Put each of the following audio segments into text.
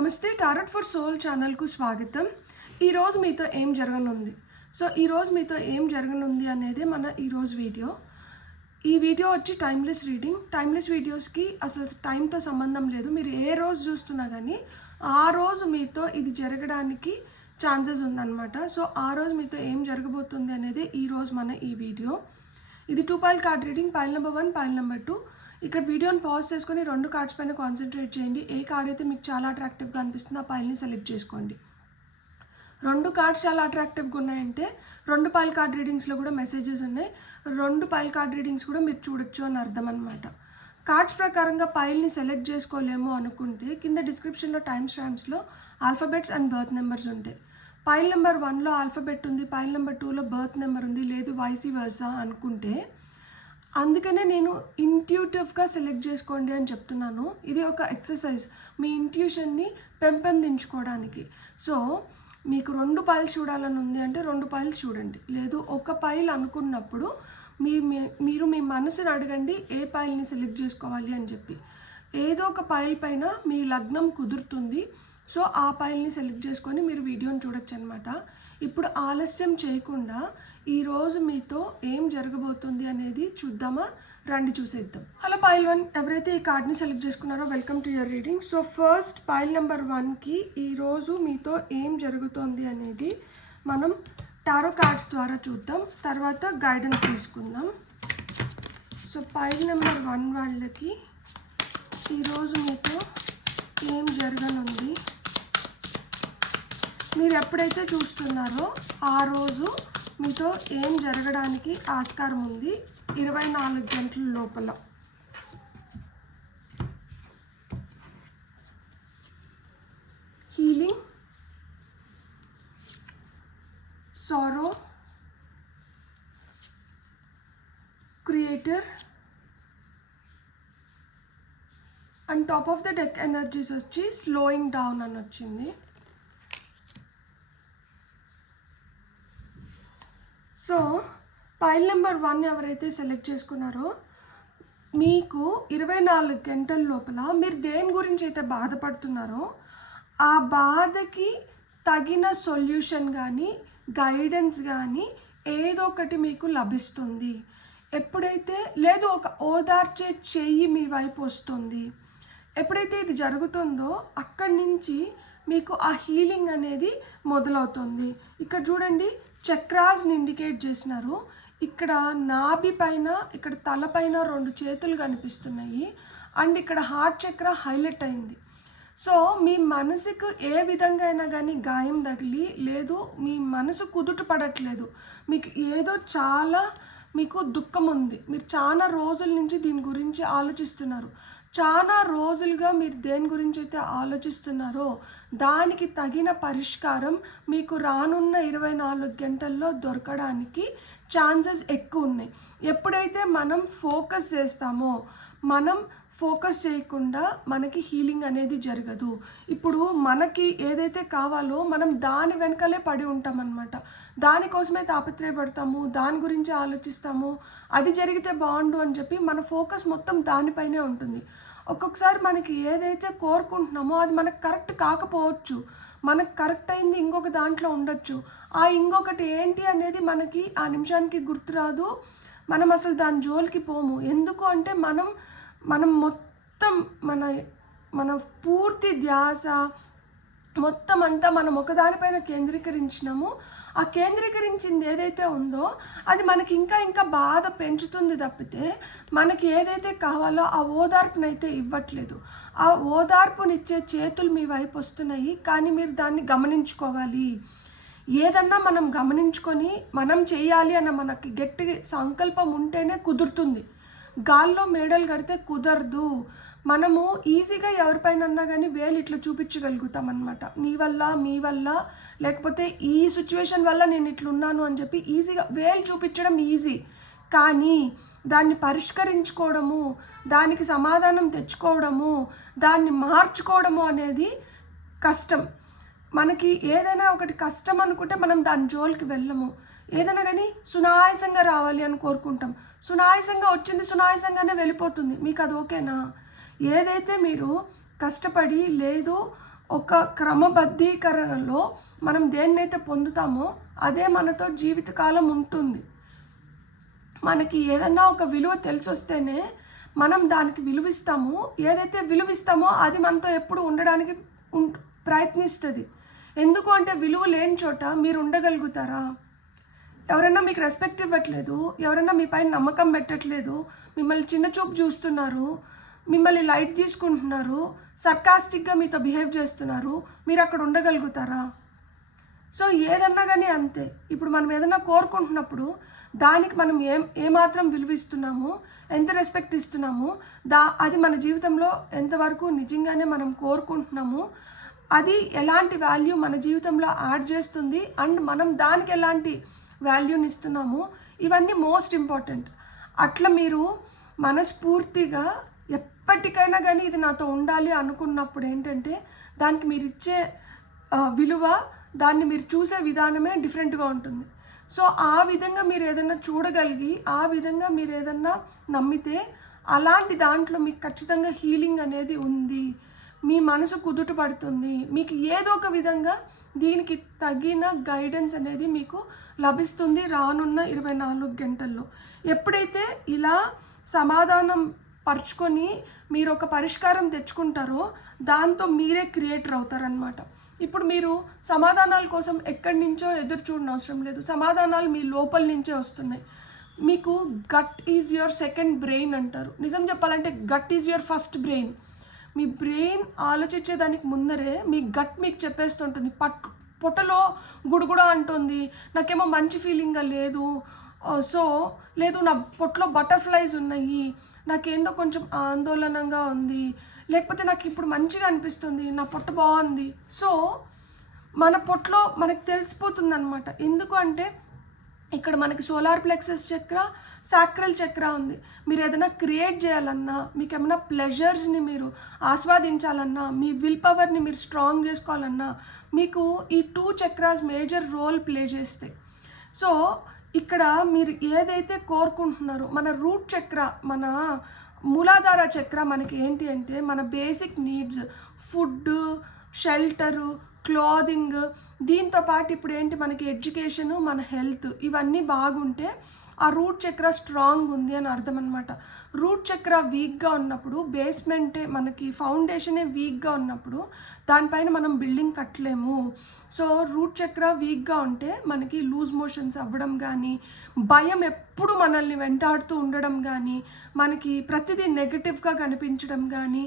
నమస్తే tarot for soul ఛానల్కు స్వాగతం. ఈరోజు మీతో ఏం జరగనుంది ఈరోజు మీతో ఏం జరగనుంది అనేది మన ఈరోజు వీడియో. ఈ వీడియో వచ్చి టైమ్లెస్ రీడింగ్. టైమ్లెస్ వీడియోస్కి అసలు టైంతో సంబంధం లేదు. మీరు ఏ రోజు చూస్తున్నా కానీ ఆ రోజు మీతో ఇది జరగడానికి ఛాన్సెస్ ఉందన్నమాట. ఆ రోజు మీతో ఏం జరగబోతుంది అనేది ఈరోజు మన ఈ వీడియో. ఇది 2 pile card reading. Pile number 1, pile number 2. ఇక్కడ వీడియోని పాజ్ చేసుకొని 2 కార్డ్స్ పైన కాన్సన్ట్రేట్ చేయండి. ఏ కార్డ్ అయితే మీకు చాలా అట్రాక్టివ్గా అనిపిస్తుందో ఆ పైల్ని సెలెక్ట్ చేసుకోండి. 2 కార్డ్స్ చాలా అట్రాక్టివ్గా ఉన్నాయంటే 2 పైల్ కార్డ్ రీడింగ్స్లో కూడా మెసేజెస్ ఉన్నాయి. 2 పైల్ కార్డ్ రీడింగ్స్ కూడా మీరు చూడొచ్చు అని అర్థం అనమాట. కార్డ్స్ ప్రకారంగా పైల్ని సెలెక్ట్ చేసుకోలేము అనుకుంటే కింద డిస్క్రిప్షన్లో టైమ్ స్టాంప్స్లో ఆల్ఫాబెట్స్ అండ్ బర్త్ నెంబర్స్ ఉంటాయి. పైల్ నెంబర్ 1లో ఆల్ఫాబెట్ ఉంది, పైల్ నెంబర్ 2లో బర్త్ నెంబర్ ఉంది, లేదు వైస్ వర్సా అనుకుంటే అందుకనే నేను ఇంట్యూటివ్గా సెలెక్ట్ చేసుకోండి అని చెప్తున్నాను. ఇది ఒక ఎక్సర్సైజ్ మీ ఇంట్యూషన్ని పెంపొందించుకోవడానికి. మీకు 2 పైల్స్ చూడాలని ఉంది అంటే 2 పైల్స్ చూడండి. లేదు ఒక పైల్ అనుకున్నప్పుడు మీరు మీ మనసుని అడగండి ఏ పైల్ని సెలెక్ట్ చేసుకోవాలి అని చెప్పి. ఏదో ఒక పైల్ పైన మీ లగ్నం కుదురుతుంది. ఆ పైల్ని సెలెక్ట్ చేసుకొని మీరు వీడియోని చూడొచ్చు అనమాట. ఇప్పుడు ఆలస్యం చేయకుండా ఈరోజు మీతో ఏం జరగబోతుంది అనేది చూద్దామా? రండి చూసేద్దాం. హలో పైల్ 1, ఎవరైతే ఈ కార్డ్ని సెలెక్ట్ చేసుకున్నారో welcome to your reading. First pile number 1కి ఈరోజు మీతో ఏం జరుగుతుంది అనేది మనం టారో కార్డ్స్ ద్వారా చూద్దాం, తర్వాత గైడెన్స్ తీసుకుందాం. పైల్ నెంబర్ 1 వాళ్ళకి ఈరోజు మీతో ఏం జరగనుంది, మీరు ఎప్పుడైతే చూస్తున్నారో ఆ రోజు మీతో ఏం జరగడానికి ఆస్కారం ఉంది 24 గంటల లోపల. Healing, sorrow, creator and top of the deck energies వచ్చి స్లోయింగ్ డౌన్ అని వచ్చింది. పైల్ నెంబర్ 1 ఎవరైతే సెలెక్ట్ చేసుకున్నారో మీకు 24 గంటల లోపల మీరు దేని గురించి అయితే బాధపడుతున్నారో ఆ బాధకి తగిన సొల్యూషన్ కానీ గైడెన్స్ కానీ ఏదో ఒకటి మీకు లభిస్తుంది. ఎప్పుడైతే లేదు ఒక ఓదార్చే చెయ్యి మీ వైపు వస్తుంది. ఎప్పుడైతే ఇది జరుగుతుందో అక్కడి నుంచి మీకు ఆ హీలింగ్ అనేది మొదలవుతుంది. ఇక్కడ చూడండి, చక్రాస్ని ఇండికేట్ చేసినారు. ఇక్కడ నాభి పైన, ఇక్కడ తలపైన 2 చేతులు కనిపిస్తున్నాయి. అండ్ ఇక్కడ హార్ట్ చక్ర హైలైట్ అయింది. మీ మనసుకు ఏ విధంగా అయినా కానీ గాయం తగిలి, లేదు మీ మనసు కుదుట పడట్లేదు, మీకు ఏదో చాలా మీకు దుఃఖం ఉంది, మీరు చాలా రోజుల నుంచి దీని గురించి ఆలోచిస్తున్నారు, చాలా రోజులుగా మీరు దేని గురించి అయితే ఆలోచిస్తున్నారో దానికి తగిన పరిష్కారం మీకు రానున్న 24 గంటల్లో దొరకడానికి ఛాన్సెస్ ఎక్కువ ఉన్నాయి. ఎప్పుడైతే మనం ఫోకస్ చేస్తామో, మనం ఫోకస్ చేయకుండా మనకి హీలింగ్ అనేది జరగదు. ఇప్పుడు మనకి ఏదైతే కావాలో మనం దాని వెనకాలే పడి ఉంటామన్నమాట. దానికోసమే తాపత్రయపడతాము, దాని గురించి ఆలోచిస్తాము, అది జరిగితే బాగుండు అని చెప్పి మన ఫోకస్ మొత్తం దానిపైనే ఉంటుంది. ఒక్కొక్కసారి మనకి ఏదైతే కోరుకుంటున్నామో అది మనకు కరెక్ట్ కాకపోవచ్చు, మనకు కరెక్ట్ అయింది ఇంకొక దాంట్లో ఉండొచ్చు. ఆ ఇంకొకటి ఏంటి అనేది మనకి ఆ నిమిషానికి గుర్తురాదు, మనం అసలు దాని జోలికి పోము. ఎందుకు అంటే మనం మొత్తం మన పూర్తి ధ్యాస మొత్తం అంతా మనం ఒకదానిపైన కేంద్రీకరించినాము. ఆ కేంద్రీకరించింది ఏదైతే ఉందో అది మనకి ఇంకా బాధ పెంచుతుంది తప్పితే మనకి ఏదైతే కావాలో ఆ ఓదార్పునైతే ఇవ్వట్లేదు. ఆ ఓదార్పునిచ్చే చేతులు మీ వైపు వస్తున్నాయి, కానీ మీరు దాన్ని గమనించుకోవాలి. ఏదన్నా మనం గమనించుకొని మనం చేయాలి అన్న మనకి గట్టి సంకల్పం ఉంటేనే కుదురుతుంది. గాల్లో మేడలు కడితే కుదరదు. మనము ఈజీగా ఎవరిపైనన్నా కానీ వేలు ఇట్లా చూపించగలుగుతాం అనమాట. నీ వల్ల, మీ వల్ల, లేకపోతే ఈ సిచ్యువేషన్ వల్ల నేను ఇట్లున్నాను అని చెప్పి ఈజీగా వేలు చూపించడం ఈజీ. కానీ దాన్ని పరిష్కరించుకోవడము, దానికి సమాధానం తెచ్చుకోవడము, దాన్ని మార్చుకోవడము అనేది కష్టం. మనకి ఏదైనా ఒకటి కష్టం అనుకుంటే మనం దాని జోలికి వెళ్ళము. ఏదైనా కానీ సునాయాసంగా రావాలి అని కోరుకుంటాం. సునాయాసంగా వచ్చింది సునాయాసంగానే వెళ్ళిపోతుంది. మీకు అది ఓకేనా? ఏదైతే మీరు కష్టపడి లేదు ఒక క్రమబద్ధీకరణలో మనం దేన్నైతే పొందుతామో అదే మనతో జీవితకాలం ఉంటుంది. మనకి ఏదన్నా ఒక విలువ తెలిసొస్తేనే మనం దానికి విలువిస్తాము. ఏదైతే విలువిస్తామో అది మనతో ఎప్పుడు ఉండడానికి ప్రయత్నిస్తుంది. ఎందుకు అంటే విలువ లేని చోట మీరు ఉండగలుగుతారా? ఎవరైనా మీకు రెస్పెక్ట్ ఇవ్వట్లేదు, ఎవరైనా మీ పైన నమ్మకం పెట్టట్లేదు, మిమ్మల్ని చిన్న చూపు చూస్తున్నారు, మిమ్మల్ని లైట్ తీసుకుంటున్నారు, సర్కాస్టిక్గా మీతో బిహేవ్ చేస్తున్నారు, మీరు అక్కడ ఉండగలుగుతారా? సో ఏదన్నా కానీ అంతే. ఇప్పుడు మనం ఏదన్నా కోరుకుంటున్నప్పుడు దానికి మనం ఏమాత్రం విలువిస్తున్నాము, ఎంత రెస్పెక్ట్ ఇస్తున్నాము, అది మన జీవితంలో ఎంతవరకు నిజంగానే మనం కోరుకుంటున్నాము, అది ఎలాంటి వాల్యూ మన జీవితంలో యాడ్ చేస్తుంది, అండ్ మనం దానికి ఎలాంటి వాల్యూని ఇస్తున్నాము, ఇవన్నీ మోస్ట్ ఇంపార్టెంట్. అట్లా మీరు మనస్ఫూర్తిగా ఎప్పటికైనా కానీ ఇది నాతో ఉండాలి అనుకున్నప్పుడు ఏంటంటే దానికి మీరు ఇచ్చే విలువ, దాన్ని మీరు చూసే విధానమే డిఫరెంట్గా ఉంటుంది. సో ఆ విధంగా మీరు ఏదైనా చూడగలిగి, ఆ విధంగా మీరు ఏదన్నా నమ్మితే అలాంటి దాంట్లో మీకు ఖచ్చితంగా హీలింగ్ అనేది ఉంది. మీ మనసు కుదుట పడుతుంది. మీకు ఏదో ఒక విధంగా దీనికి తగిన గైడెన్స్ అనేది మీకు లభిస్తుంది రానున్న 24 గంటల్లో. ఎప్పుడైతే ఇలా సమాధానం పరుచుకొని మీరు ఒక పరిష్కారం తెచ్చుకుంటారో దాంతో మీరే క్రియేటర్ అవుతారనమాట. ఇప్పుడు మీరు సమాధానాల కోసం ఎక్కడి నుంచో ఎదురు చూడని అవసరం లేదు. సమాధానాలు మీ లోపల నుంచే వస్తున్నాయి. మీకు gut is your second brain అంటారు. నిజం చెప్పాలంటే gut is your first brain. మీ బ్రెయిన్ ఆలోచించేదానికి ముందరే మీ గట్ మీకు చెప్పేస్తుంటుంది. పొట్టలో గుడుగుడ అంటుంది, నాకేమో మంచి ఫీలింగ్గా లేదు, సో లేదు నా పొట్టలో బటర్ఫ్లైస్ ఉన్నాయి, నాకేందో కొంచెం ఆందోళనగా ఉంది, లేకపోతే నాకు ఇప్పుడు మంచిగా అనిపిస్తుంది, నా పొట్ట బాగుంది. సో మన పొట్టలో మనకు తెలిసిపోతుంది అనమాట. ఎందుకు అంటే ఇక్కడ మనకి సోలార్ ప్లెక్సస్ చక్ర, సాక్రల్ చక్ర ఉంది. మీరు ఏదైనా క్రియేట్ చేయాలన్నా, మీకు ఏమైనా ప్లెజర్స్ని మీరు ఆస్వాదించాలన్నా, మీ విల్ పవర్ని మీరు స్ట్రాంగ్ చేసుకోవాలన్నా మీకు ఈ 2 చక్రాస్ మేజర్ రోల్ ప్లే చేస్తాయి. సో ఇక్కడ మీరు ఏదైతే కోరుకుంటున్నారో, మన రూట్ చక్ర, మన మూలాధార చక్ర మనకి ఏంటి అంటే మన basic needs, food, shelter, clothing, దీంతో పాటు ఇప్పుడు ఏంటి మనకి ఎడ్యుకేషను, మన హెల్త్, ఇవన్నీ బాగుంటే ఆ రూట్ చక్ర స్ట్రాంగ్ ఉంది అని అర్థం అనమాట. రూట్ చక్ర వీక్గా ఉన్నప్పుడు, బేస్మెంటే మనకి ఫౌండేషనే వీక్గా ఉన్నప్పుడు దానిపైన మనం బిల్డింగ్ కట్టలేము. సో రూట్ చక్ర వీక్గా ఉంటే మనకి లూజ్ మోషన్స్ అవ్వడం కానీ, భయం ఎప్పుడు మనల్ని వెంటాడుతూ ఉండడం కానీ, మనకి ప్రతిదీ నెగటివ్గా కనిపించడం కానీ,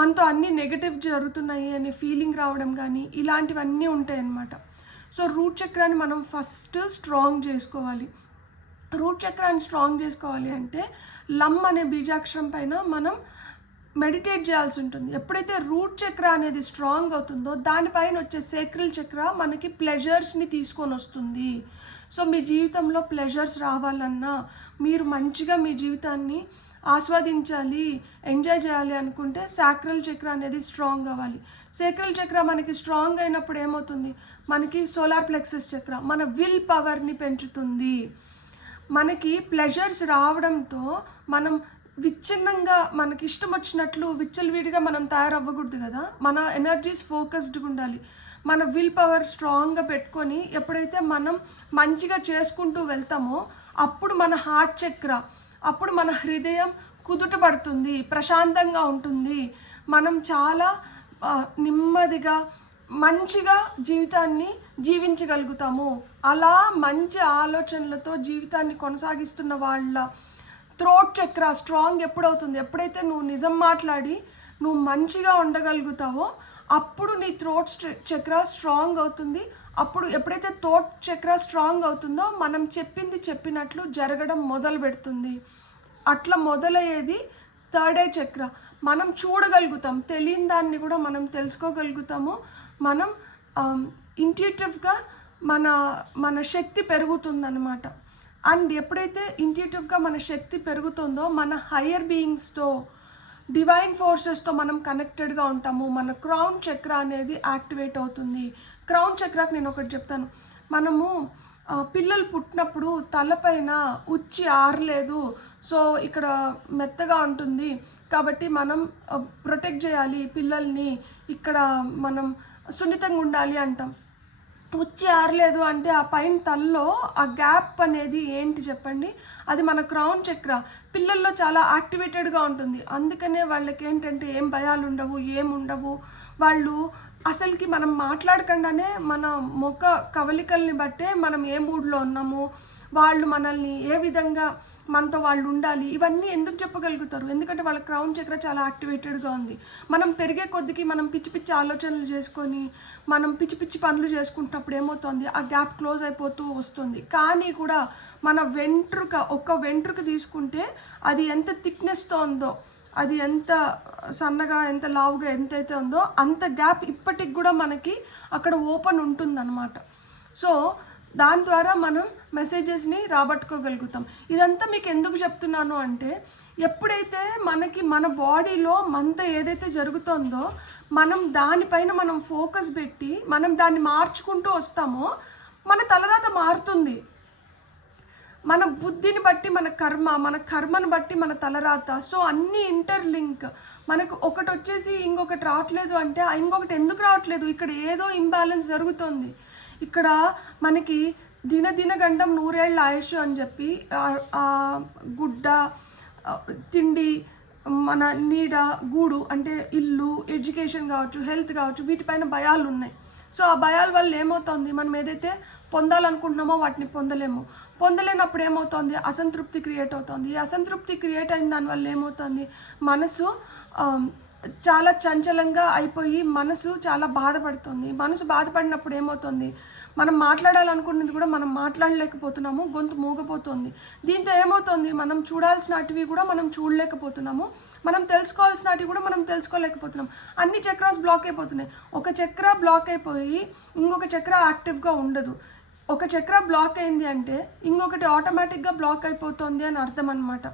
మనతో అన్నీ నెగటివ్ జరుగుతున్నాయి అనే ఫీలింగ్ రావడం కానీ, ఇలాంటివన్నీ ఉంటాయి అన్నమాట. సో రూట్ చక్రాన్ని మనం ఫస్ట్ స్ట్రాంగ్ చేసుకోవాలి. రూట్ చక్రాన్ని స్ట్రాంగ్ చేసుకోవాలి అంటే లమ్ అనే బీజాక్షరం పైన మనం మెడిటేట్ చేయాల్సి ఉంటుంది. ఎప్పుడైతే రూట్ చక్ర అనేది స్ట్రాంగ్ అవుతుందో దానిపైన వచ్చే సేక్రల్ చక్ర మనకి ప్లెజర్స్ని తీసుకొని వస్తుంది. సో మీ జీవితంలో ప్లెజర్స్ రావాలన్నా, మీరు మంచిగా మీ జీవితాన్ని ఆస్వాదించాలి, ఎంజాయ్ చేయాలి అనుకుంటే సాక్రల్ చక్ర అనేది స్ట్రాంగ్ అవ్వాలి. సేక్రల్ చక్ర మనకి స్ట్రాంగ్ అయినప్పుడు ఏమవుతుంది, మనకి సోలార్ ప్లెక్సస్ చక్ర మన విల్ పవర్ని పెంచుతుంది. మనకి ప్లెజర్స్ రావడంతో మనం విచ్ఛిన్నంగా మనకి ఇష్టం వచ్చినట్లు విచ్చలవిడిగా మనం తయారవ్వకూడదు కదా. మన ఎనర్జీస్ ఫోకస్డ్గా ఉండాలి. మన విల్ పవర్ స్ట్రాంగ్గా పెట్టుకొని ఎప్పుడైతే మనం మంచిగా చేసుకుంటూ వెళ్తామో అప్పుడు మన హార్ట్ చక్ర, అప్పుడు మన హృదయం కుదుట పడుతుంది, ప్రశాంతంగా ఉంటుంది. మనం చాలా నెమ్మదిగా మంచిగా జీవితాన్ని జీవించగలుగుతాము. అలా మంచి ఆలోచనలతో జీవితాన్ని కొనసాగిస్తున్న వాళ్ళ థ్రోట్ చక్ర స్ట్రాంగ్ ఎప్పుడవుతుంది, ఎప్పుడైతే నువ్వు నిజం మాట్లాడి నువ్వు మంచిగా ఉండగలుగుతావో అప్పుడు నీ థ్రోట్ చక్ర స్ట్రాంగ్ అవుతుంది. అప్పుడు ఎప్పుడైతే థ్రోట్ చక్ర స్ట్రాంగ్ అవుతుందో మనం చెప్పింది చెప్పినట్లు జరగడం మొదలు పెడుతుంది. అట్లా మొదలయ్యేది థర్డ్ ఐ చక్ర. మనం చూడగలుగుతాం, తెలియని దాన్ని కూడా మనం తెలుసుకోగలుగుతాము. మనం ఇంట్యూటివ్గా మన శక్తి పెరుగుతుందన్నమాట. అండ్ ఎప్పుడైతే ఇంట్యూటివ్గా మన శక్తి పెరుగుతుందో మన హయ్యర్ బీయింగ్స్తో, డివైన్ ఫోర్సెస్తో మనం కనెక్టెడ్గా ఉంటాము. మన క్రౌన్ చక్ర అనేది యాక్టివేట్ అవుతుంది. క్రౌన్ చక్రాకి నేను ఒకటి చెప్తాను. మనము పిల్లలు పుట్టినప్పుడు తలపైన ఉచ్చి ఆరలేదు, సో ఇక్కడ మెత్తగా ఉంటుంది కాబట్టి మనం ప్రొటెక్ట్ చేయాలి పిల్లల్ని, ఇక్కడ మనం సున్నితంగా ఉండాలి అంటాం. ఉచ్చి ఆరలేదు అంటే ఆ పైన తలలో ఆ గ్యాప్ అనేది ఏంటి చెప్పండి? అది మన క్రౌన్ చక్ర. పిల్లల్లో చాలా యాక్టివేటెడ్గా ఉంటుంది. అందుకనే వాళ్ళకి ఏంటంటే ఏం భయాలు ఉండవు, ఏముండవు. వాళ్ళు అసలుకి మనం మాట్లాడకుండానే మన ముఖ కవలికల్ని బట్టే మనం ఏ మూడ్లో ఉన్నాము, వాళ్ళు మనల్ని ఏ విధంగా మనతో వాళ్ళు ఉండాలి, ఇవన్నీ ఎందుకు చెప్పగలుగుతారు? ఎందుకంటే వాళ్ళ క్రౌన్ చక్ర చాలా యాక్టివేటెడ్గా ఉంది. మనం పెరిగే కొద్దికి మనం పిచ్చి పిచ్చి ఆలోచనలు చేసుకొని మనం పిచ్చి పిచ్చి పనులు చేసుకుంటున్నప్పుడు ఏమవుతుంది, ఆ గ్యాప్ క్లోజ్ అయిపోతూ వస్తుంది. కానీ కూడా మన ఒక్క వెంట్రుక తీసుకుంటే అది ఎంత థిక్నెస్తో ఉందో, అది ఎంత సన్నగా ఎంత లావుగా ఎంతైతే ఉందో అంత గ్యాప్ ఇప్పటికి కూడా మనకి అక్కడ ఓపెన్ ఉంటుందన్నమాట. సో దాని ద్వారా మనం మెసేజెస్ని రాబట్టుకోగలుగుతాం. ఇదంతా మీకు ఎందుకు చెప్తున్నాను అంటే, ఎప్పుడైతే మనకి మన బాడీలో మంత ఏదైతే జరుగుతుందో మనం దానిపైన మనం ఫోకస్ పెట్టి మనం దాన్ని మార్చుకుంటూ వస్తామో మన తలరాత మారుతుంది. మన బుద్ధిని బట్టి మన కర్మను బట్టి మన తలరాత. సో అన్నీ ఇంటర్లింక్. మనకు ఒకటి వచ్చేసి ఇంకొకటి రావట్లేదు అంటే ఇంకొకటి ఎందుకు రావట్లేదు? ఇక్కడ ఏదో ఇంబ్యాలెన్స్ జరుగుతుంది. ఇక్కడ మనకి దిన గండం 100 ఏళ్ళ ఆయుష్ అని చెప్పి గుడ్డ, తిండి, మన నీడ, గూడు అంటే ఇల్లు, ఎడ్యుకేషన్ కావచ్చు, హెల్త్ కావచ్చు, వీటిపైన భయాలు ఉన్నాయి. సో ఆ భయాల వల్ల ఏమవుతుంది, మనం ఏదైతే పొందాలనుకుంటున్నామో వాటిని పొందలేనప్పుడు ఏమవుతుంది, అసంతృప్తి క్రియేట్ అవుతుంది. ఈ అసంతృప్తి క్రియేట్ అయిన దానివల్ల ఏమవుతుంది, మనసు చాలా చంచలంగా అయిపోయి మనసు చాలా బాధపడుతుంది. మనసు బాధపడినప్పుడు ఏమవుతుంది, మనం మాట్లాడాలనుకున్నది కూడా మనం మాట్లాడలేకపోతున్నాము, గొంతు మూగపోతుంది. దీంతో ఏమవుతుంది, మనం చూడాల్సినటివి కూడా మనం చూడలేకపోతున్నాము, మనం తెలుసుకోవాల్సినటివి కూడా మనం తెలుసుకోలేకపోతున్నాం. అన్ని చక్రాస్ బ్లాక్ అయిపోతున్నాయి. ఒక చక్ర బ్లాక్ అయిపోయి ఇంకొక చక్ర యాక్టివ్గా ఉండదు. ఒక చక్ర బ్లాక్ అయింది అంటే ఇంకొకటి ఆటోమేటిక్గా బ్లాక్ అయిపోతుంది అని అర్థం అనమాట.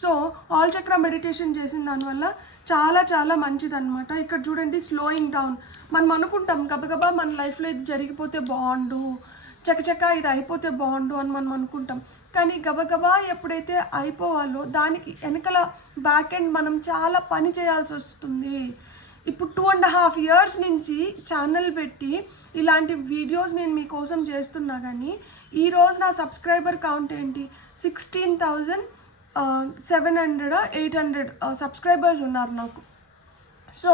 సో ఆల్ చక్ర మెడిటేషన్ చేసిన దానివల్ల చాలా చాలా మంచిదన్నమాట. ఇక్కడ చూడండి, స్లోయింగ్ డౌన్. మనం అనుకుంటాం గబగబా మన లైఫ్లో ఇది జరిగిపోతే బాగుండు, చకచక ఇది అయిపోతే బాగుండు అని మనం అనుకుంటాం. కానీ గబగబా ఎప్పుడైతే అయిపోవాలో దానికి వెనకల బ్యాక్ ఎండ్ మనం చాలా పని చేయాల్సి వస్తుంది. ఇప్పుడు 2.5 years నుంచి ఛానల్ పెట్టి ఇలాంటి వీడియోస్ నేను మీకోసం చేస్తున్నా. కానీ ఈరోజు నా సబ్స్క్రైబర్ కౌంట్ ఏంటి, 16,700 800 సబ్స్క్రైబర్స్ ఉన్నారు నాకు. సో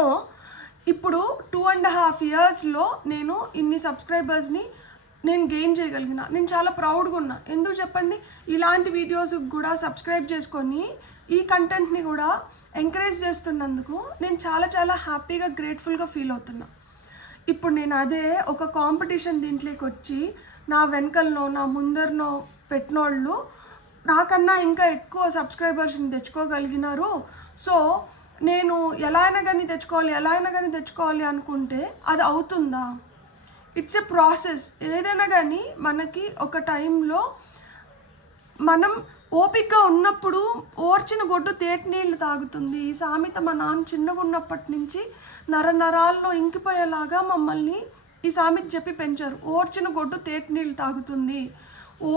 ఇప్పుడు 2.5 yearsలో నేను ఇన్ని సబ్స్క్రైబర్స్ని నేను గెయిన్ చేయగలిగిన. నేను చాలా ప్రౌడ్గా ఉన్నా. ఎందుకు చెప్పండి, ఇలాంటి వీడియోస్కి కూడా సబ్స్క్రైబ్ చేసుకొని ఈ కంటెంట్ని కూడా ఎంకరేజ్ చేస్తున్నందుకు నేను చాలా చాలా హ్యాపీగా గ్రేట్ఫుల్గా ఫీల్ అవుతున్నా. ఇప్పుడు నేను అదే ఒక కాంపిటీషన్ దీంట్లోకి వచ్చి నా వెనకల్లో నా ముందరనో పెట్టినోళ్ళు నాకన్నా ఇంకా ఎక్కువ సబ్స్క్రైబర్స్ని తెచ్చుకోగలిగినారు. సో నేను ఎలా అయినా కానీ తెచ్చుకోవాలి అనుకుంటే అది అవుతుందా? It's a process. ఏదైనా కానీ మనకి ఒక టైంలో మనం ఓపికగా ఉన్నప్పుడు ఓర్చిన గొడ్డు తేటి నీళ్ళు తాగుతుంది. ఈ సామెత మా నాన్న చిన్నగా ఉన్నప్పటి నుంచి నరాల్లో ఇంకిపోయేలాగా మమ్మల్ని ఈ సామెత చెప్పి పెంచారు. ఓర్చిన గొడ్డు తేటి నీళ్ళు తాగుతుంది.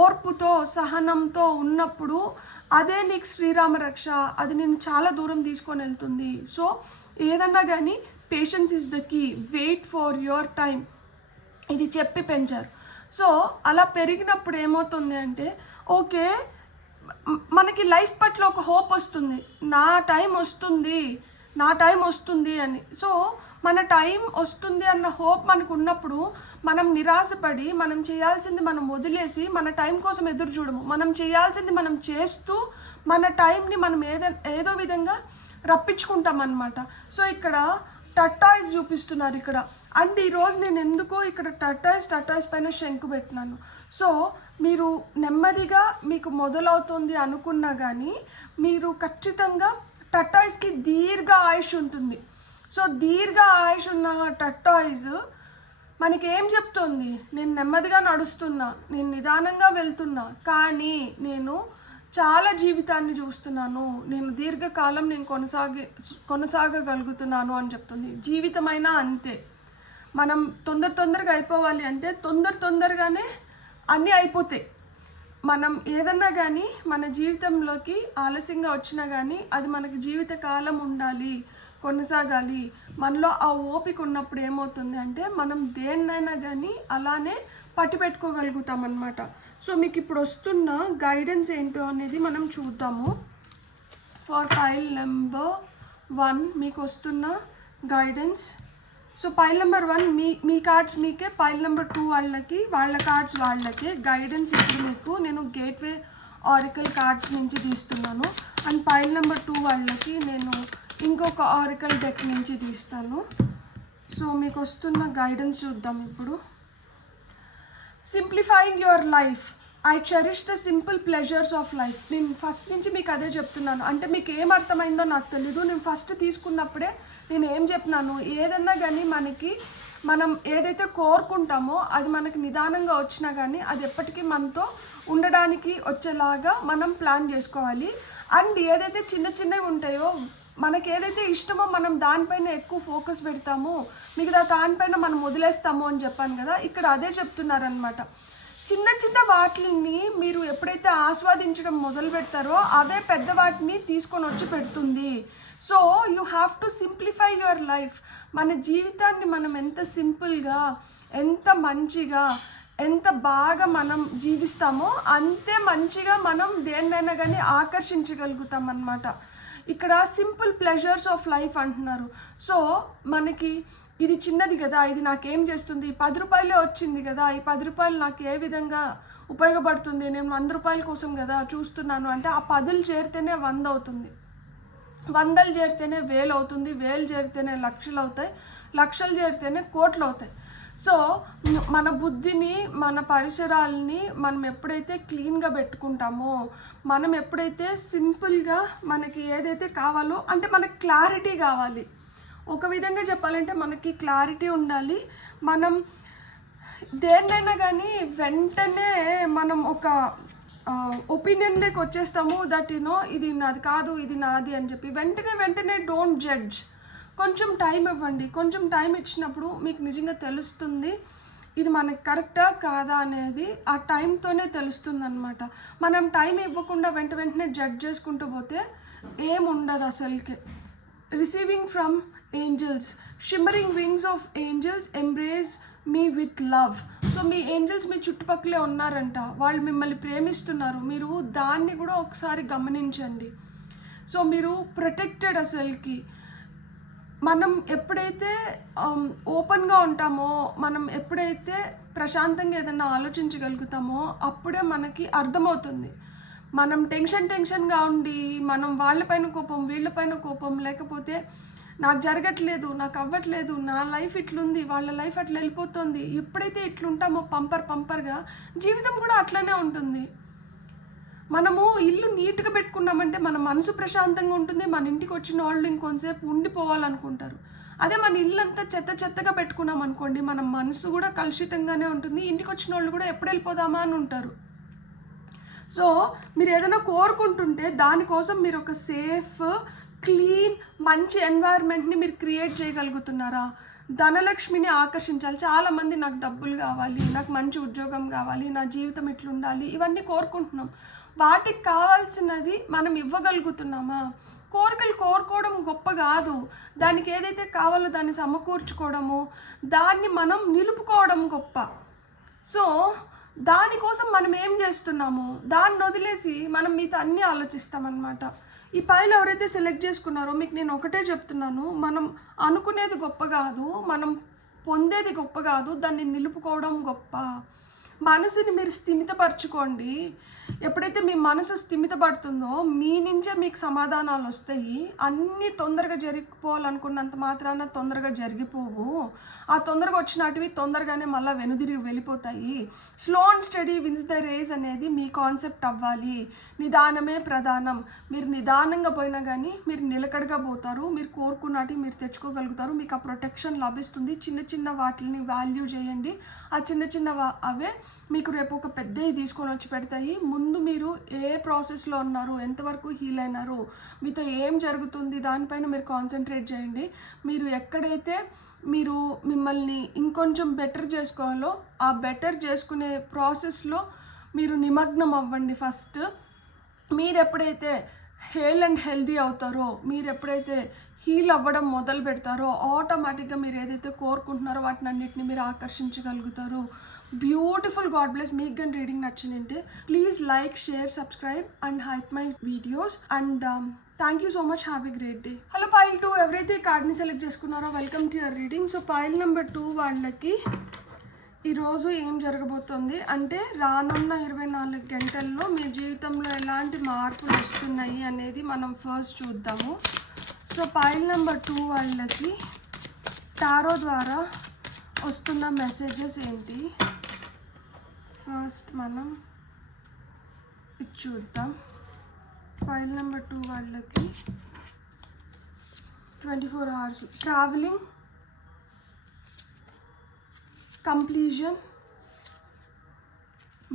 ఓర్పుతో సహనంతో ఉన్నప్పుడు అదే నీకు శ్రీరామ రక్ష, అది నేను చాలా దూరం తీసుకొని వెళ్తుంది. సో ఏదన్నా కానీ patience is the key, wait for your time, ఇది చెప్పి పెంచారు. సో అలా పెరిగినప్పుడు ఏమవుతుంది అంటే, ఓకే మనకి లైఫ్ పట్ల ఒక హోప్ వస్తుంది, నా టైం వస్తుంది అని. సో మన టైం వస్తుంది అన్న హోప్ మనకు ఉన్నప్పుడు మనం నిరాశపడి మనం చేయాల్సింది మనం వదిలేసి మన టైం కోసం ఎదురు చూడము. మనం చేయాల్సింది మనం చేస్తూ మన టైంని మనం ఏదో విధంగా రప్పించుకుంటాం అన్నమాట. సో ఇక్కడ టర్టాయిస్ చూపిస్తున్నారు ఇక్కడ. అండ్ ఈరోజు నేను ఎందుకో ఇక్కడ టర్టాయిస్ పైన శంకు పెట్టినాను. సో మీరు నెమ్మదిగా మీకు మొదలవుతుంది అనుకున్నా కానీ మీరు ఖచ్చితంగా టర్టాయిస్కి దీర్ఘ ఆయుష్ ఉంటుంది. సో దీర్ఘ ఆయుష్ ఉన్న టర్టాయిస్ మనకి ఏం చెప్తుంది, నేను నెమ్మదిగా నడుస్తున్నా, నేను నిదానంగా వెళ్తున్నా, కానీ నేను చాలా జీవితాన్ని చూస్తున్నాను, నేను దీర్ఘకాలం నేను కొనసాగగలుగుతున్నాను అని చెప్తుంది. జీవితమైనా అంతే. మనం తొందరగా అయిపోవాలి అంటే తొందరగానే అన్నీ అయిపోతాయి. మనం ఏదన్నా కానీ మన జీవితంలోకి ఆలస్యంగా వచ్చినా కానీ అది మనకి జీవితకాలం ఉండాలి, కొనసాగాలి. మనలో ఆ ఓపిక ఉన్నప్పుడు ఏమవుతుంది అంటే మనం దేన్నైనా కానీ అలానే పట్టి పెట్టుకోగలుగుతాం అనమాట. సో మీకు ఇప్పుడు వస్తున్న గైడెన్స్ ఏంటో అనేది మనం చూద్దాము. ఫర్ పైల్ నెంబర్ 1 మీకు వస్తున్న గైడెన్స్. సో పైల్ నెంబర్ 1 మీ కార్డ్స్ మీకే, పైల్ నెంబర్ 2 వాళ్ళ కార్డ్స్ వాళ్ళకే గైడెన్స్. ఇప్పుడు మీకు నేను గేట్వే ఆరికల్ కార్డ్స్ నుంచి తీస్తున్నాను, అండ్ పైల్ నెంబర్ 2 వాళ్ళకి నేను ఇంకొక ఆరికల్ డెక్ నుంచి తీస్తాను. సో మీకు వస్తున్న గైడెన్స్ చూద్దాం ఇప్పుడు. Simplifying your life, I cherish the simple pleasures of life. నేను ఫస్ట్ నుంచి మీకు అదే చెప్తున్నాను. అంటే మీకు ఏం అర్థమైందో నాకు తెలీదు. నేను ఫస్ట్ తీసుకున్నప్పుడే నేను ఏం చెప్తున్నాను, ఏదన్నా కానీ మనం ఏదైతే కోరుకుంటామో అది మనకి నిదానంగా వచ్చినా కానీ అది ఎప్పటికీ మనతో ఉండడానికి వచ్చేలాగా మనం ప్లాన్ చేసుకోవాలి. అండ్ ఏదైతే చిన్న చిన్నవి ఉంటాయో, మనకి ఏదైతే ఇష్టమో మనం దానిపైన ఎక్కువ ఫోకస్ పెడతాము, మిగతా దానిపైన మనం వదిలేస్తాము అని చెప్పాను కదా. ఇక్కడ అదే చెప్తున్నారనమాట. చిన్న చిన్న వాటిని మీరు ఎప్పుడైతే ఆస్వాదించడం మొదలు పెడతారో అవే పెద్ద వాటిని తీసుకొని వచ్చి పెడుతుంది. So you have to simplify your life. మన జీవితాన్ని మనం ఎంత సింపుల్గా, ఎంత మంచిగా, ఎంత బాగా మనం జీవిస్తామో అంతే మంచిగా మనం దేన్నైనా కానీ ఆకర్షించగలుగుతాం అన్నమాట. ఇక్కడ సింపుల్ ప్లెజర్స్ ఆఫ్ లైఫ్ అంటున్నారు. సో మనకి ఇది చిన్నది కదా, ఇది నాకేం చేస్తుంది, 10 రూపాయలే వచ్చింది కదా, ఈ 10 రూపాయలు నాకు ఏ విధంగా ఉపయోగపడుతుంది, నేను 100 రూపాయల కోసం కదా చూస్తున్నాను అంటే ఆ 10లు చేరితేనే 100 అవుతుంది, 100లు చేరితేనే 1000 అవుతుంది, 1000 చేరితేనే లక్షలు అవుతాయి, లక్షలు చేరితేనే కోట్లు అవుతాయి. సో మన బుద్ధిని, మన పరిసరాలని మనం ఎప్పుడైతే క్లీన్గా పెట్టుకుంటామో, మనం ఎప్పుడైతే సింపుల్గా మనకి ఏదైతే కావాలో, అంటే మనకి క్లారిటీ కావాలి. ఒక విధంగా చెప్పాలంటే మనకి క్లారిటీ ఉండాలి. మనం దేన్నైనా కానీ వెంటనే మనం ఒక ఒపీనియన్లోకి వచ్చేస్తాము, దట్ ఇది నాది కాదు, ఇది నాది అని చెప్పి వెంటనే డోంట్ జడ్జ్. కొంచెం టైం ఇవ్వండి. కొంచెం టైం ఇచ్చినప్పుడు మీకు నిజంగా తెలుస్తుంది ఇది మనకు కరెక్టా కాదా అనేది. ఆ టైంతోనే తెలుస్తుంది అనమాట. మనం టైం ఇవ్వకుండా వెంటనే జడ్జ్ చేసుకుంటూ పోతే ఏముండదు అసలుకి. Receiving from angels, shimmering wings of angels embrace me with love. So మీ ఏంజల్స్ మీ చుట్టుపక్కలే ఉన్నారంట, వాళ్ళు మిమ్మల్ని ప్రేమిస్తున్నారు. మీరు దాన్ని కూడా ఒకసారి గమనించండి. సో మీరు ప్రొటెక్టెడ్. అసలుకి మనం ఎప్పుడైతే ఓపెన్గా ఉంటామో, మనం ఎప్పుడైతే ప్రశాంతంగా ఏదైనా ఆలోచించగలుగుతామో అప్పుడే మనకి అర్థమవుతుంది. మనం టెన్షన్గా ఉండి మనం వాళ్ళపైన కోపం, వీళ్ళపైన కోపం, లేకపోతే నాకు జరగట్లేదు, నాకు అవ్వట్లేదు, నా లైఫ్ ఇట్లుంది, వాళ్ళ లైఫ్ అట్లా వెళ్ళిపోతుంది, ఎప్పుడైతే ఇట్లుంటామో పంపర్గా జీవితం కూడా అట్లనే ఉంటుంది. మనము ఇల్లు నీట్గా పెట్టుకున్నామంటే మన మనసు ప్రశాంతంగా ఉంటుంది, మన ఇంటికి వచ్చిన వాళ్ళు ఇంకొంతసేపు ఉండిపోవాలనుకుంటారు. అదే మన ఇల్లు అంతా చెత్తగా పెట్టుకున్నాం అనుకోండి, మన మనసు కూడా కలుషితంగానే ఉంటుంది, ఇంటికి వచ్చిన వాళ్ళు కూడా ఎప్పుడు వెళ్ళిపోదామా అని ఉంటారు. సో మీరు ఏదైనా కోరుకుంటుంటే దానికోసం మీరు ఒక సేఫ్, క్లీన్, మంచి ఎన్వైర్న్మెంట్ని మీరు క్రియేట్ చేయగలుగుతున్నారా? ధనలక్ష్మిని ఆకర్షించాలి. చాలామంది నాకు డబ్బులు కావాలి, నాకు మంచి ఉద్యోగం కావాలి, నా జీవితం ఇట్లుండాలి, ఇవన్నీ కోరుకుంటున్నాం. వాటికి కావాల్సినది మనం ఇవ్వగలుగుతున్నామా? కోరికలు కోరుకోవడం గొప్ప కాదు, దానికి ఏదైతే కావాలో దాన్ని సమకూర్చుకోవడము, దాన్ని మనం నిలుపుకోవడం గొప్ప. సో దానికోసం మనం ఏం చేస్తున్నాము, దాన్ని వదిలేసి మనం మీతో అన్నీ ఆలోచిస్తామన్నమాట. ఈ పైలు ఎవరైతే సెలెక్ట్ చేసుకున్నారో మీకు నేను ఒకటే చెప్తున్నాను, మనం అనుకునేది గొప్ప కాదు, మనం పొందేది గొప్ప కాదు, దాన్ని నిలుపుకోవడం గొప్ప. మనసుని మీరు స్థిమితపరచుకోండి. ఎప్పుడైతే మీ మనసు స్థిమితపడుతుందో మీ నుంచే మీకు సమాధానాలు వస్తాయి. అన్నీ తొందరగా జరిగిపోవాలనుకున్నంత మాత్రాన తొందరగా జరిగిపోవు. ఆ తొందరగా వచ్చినటివి తొందరగానే మళ్ళీ వెనుదిరిగి వెళ్ళిపోతాయి. Slow and steady wins the race అనేది మీ కాన్సెప్ట్ అవ్వాలి. నిదానమే ప్రధానం. మీరు నిదానంగా పోయినా కానీ మీరు నిలకడగా పోతారు, మీరు కోరుకున్నటి మీరు తెచ్చుకోగలుగుతారు, మీకు ఆ ప్రొటెక్షన్ లభిస్తుంది. చిన్న చిన్న వాటిని వాల్యూ చేయండి. ఆ చిన్న అవే మీకు రేపు ఒక పెద్దవి తీసుకొని వచ్చి పెడతాయి. ముందు మీరు ఏ ప్రాసెస్లో ఉన్నారు, ఎంతవరకు హీల్ అయినారు, మీతో ఏం జరుగుతుంది, దానిపైన మీరు కాన్సన్ట్రేట్ చేయండి. మీరు ఎక్కడైతే మీరు మిమ్మల్ని ఇంకొంచెం బెటర్ చేసుకోవాలో ఆ బెటర్ చేసుకునే ప్రాసెస్లో మీరు నిమగ్నం అవ్వండి. ఫస్ట్ మీరు ఎప్పుడైతే హెల్ అండ్ హెల్దీ అవుతారో, మీరు ఎప్పుడైతే హీల్ అవ్వడం మొదలు పెడతారో ఆటోమేటిక్గా మీరు ఏదైతే కోరుకుంటున్నారో వాటిని అన్నిటిని మీరు ఆకర్షించగలుగుతారు. బ్యూటిఫుల్. God bless. మీకు కానీ రీడింగ్ నచ్చిందంటే please like, share, subscribe and hype my videos and thank you so much. Have a great day. Hello pile 2, ఎవరైతే కార్డ్ని సెలెక్ట్ చేసుకున్నారో welcome to your reading. So pile number 2 వాళ్ళకి ఈరోజు ఏం జరగబోతుంది అంటే రానున్న 24 గంటల్లో మీ జీవితంలో ఎలాంటి మార్పులు వస్తున్నాయి అనేది మనం ఫస్ట్ చూద్దాము. సో పైల్ నెంబర్ 2 వాళ్ళకి టారో ద్వారా వస్తున్న మెసేజెస్ ఏంటి ఫస్ట్ మనం ఇది చూద్దాం. ఫైల్ నెంబర్ 2 వాళ్ళకి 24 hours travelling, completion,